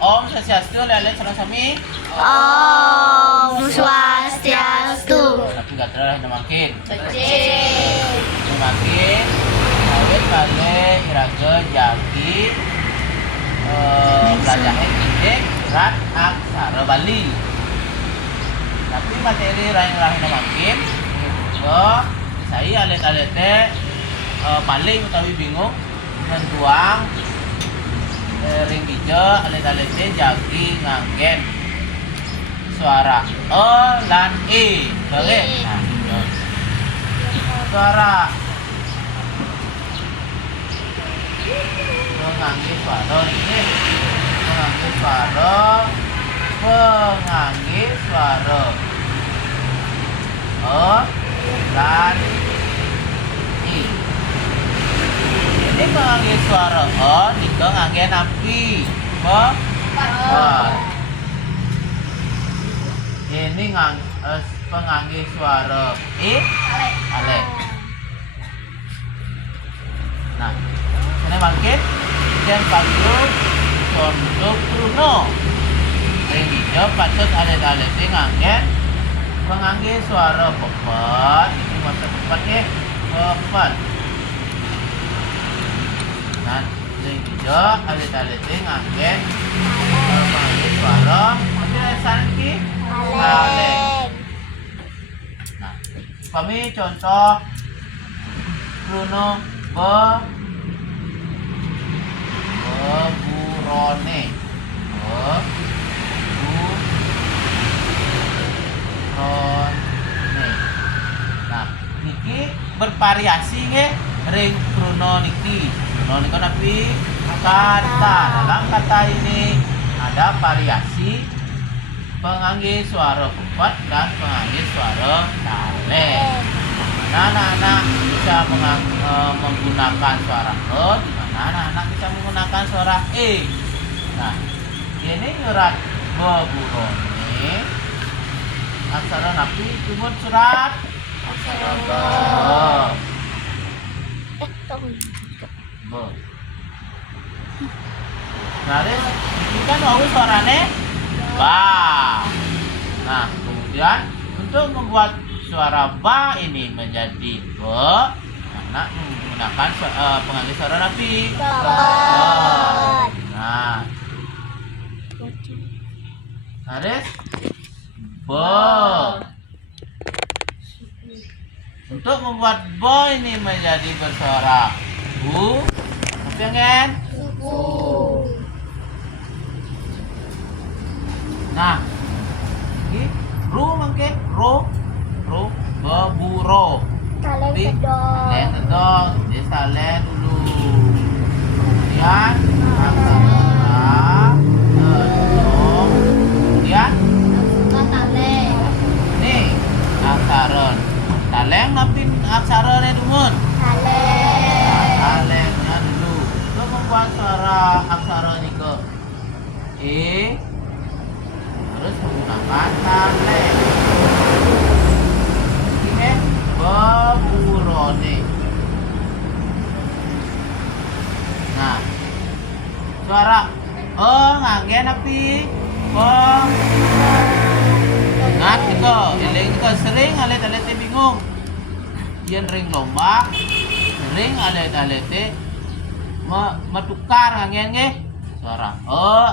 Om Swastiastu, lele sareng sami. Om Swastiastu. Tapi gak terlalu makin. Becik. Makin. Awet kale iraga jagi belajar indek surat aksara Bali. Tapi materi lain-lain makin itu saya alet-alet paling utawi bingung mentuang ring hijau alet-alet jagi nganggen suara e dan e boleh nah itu. Suara pengangge suara ini pengangge suara e dan i. Ini pengangge suara e nika ngangge napi ini pengangge suara i ale. Nah, ini makin dan patut untuk Bruno. Ini hijau patut alet-alet nganggen pengangge suara pepat. Ini masa pepat ya, pepat. Nah, ini hijau alet-alet nganggen pengangge suara sanki ale. Nah, kami contoh Bruno beburone. Nah, niki bervariasi nggih ring Bruno niki. Bruno niki napi kata. Dalam kata ini ada variasi pengangge suara pepat dan pengangge suara taleng. Mana anak-anak bisa menggunakan suara e, di mana anak-anak bisa menggunakan suara e. Nah, ini surat beburone aksara napi cuma surat aksara be. Nah, ini kan mau suarane ba. Nah, kemudian untuk membuat suara ba ini menjadi be, anak menggunakan pengangge suara napi nah harus be. Untuk membuat be ini menjadi bersuara bu, pengen nah ini ru mangke ro beburo Taleng tedong desa len dulu kemudian aksara tedong kemudian nih aksara taleng tapi aksara dumun talengnya dulu untuk membuat suara aksara niko harus menggunakan taleng. Beburone. Nah, suara nganggen api ingat itu, eling itu sering alet-alet bingung. Yen ring lomba, sering alet-alet metukar nganggen nggih. Suara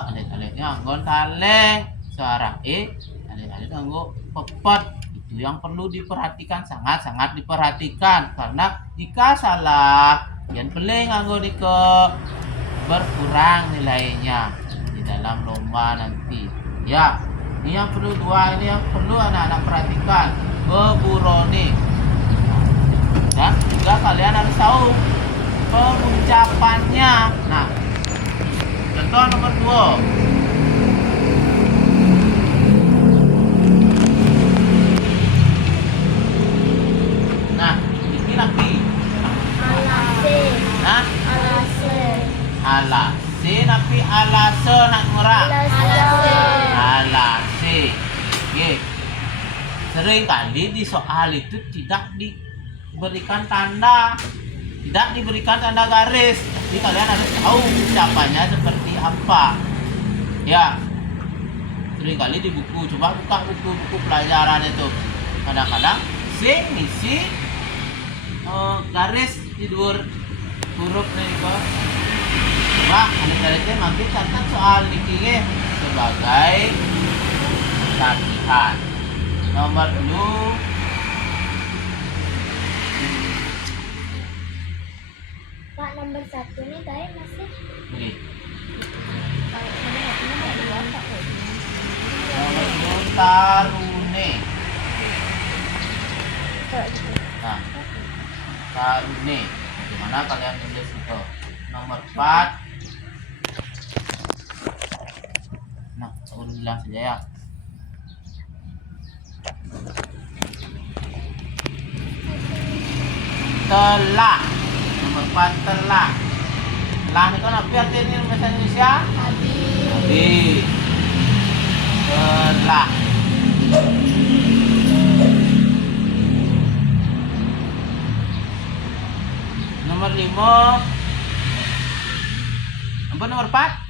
alet-aletnya nganggon taleng, suara alet-alet nganggo pepet. Itu yang perlu diperhatikan, sangat-sangat diperhatikan karena jika salah yang paling nganggo niko berkurang nilainya di dalam lomba nanti ya. Ini yang perlu ini yang perlu anak-anak perhatikan beburone. Dan juga kalian harus tahu pengucapannya. Nah, contoh nomor 2. Alase napi alase nak ngora alase ye. Sering kali di soal itu tidak diberikan tanda garis, jadi kalian harus tahu ucapannya seperti apa. Ya, sering kali di buku. Coba buka buku-buku pelajaran itu. Kadang-kadang sing ngisi garis tidur huruf nih kok. Coba adik-adiknya nanti catat soal niki sebagai latihan. Nomor dulu. Pak, nomor 1 nih tadi masih. Ini. Nomor dulu tarune. Nah, tarune. Bagaimana kalian tulis itu? Nomor 4. Nah, aku bilang saja ya. Telah. Nomor 4 telah. Telah itu apa artinya dalam bahasa Indonesia? Habis. Telah. Nomor 5. Apa nomor 4?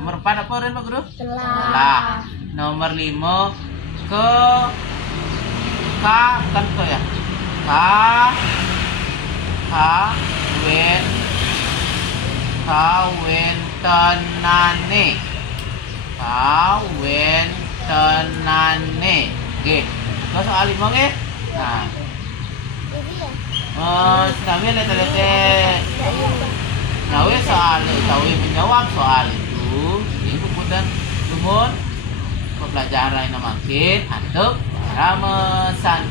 Nomor 4 apa Ren Pak Guru? Telah. Nomor 5 ke bukan ke ya. Kawentenane. Oke. Terus soal 5 nggih. Nah, kami lihat Nawi soal Nawi menjawab soal itu. Jadi kemudian lumun pembelajaran yang makin untuk cara mesan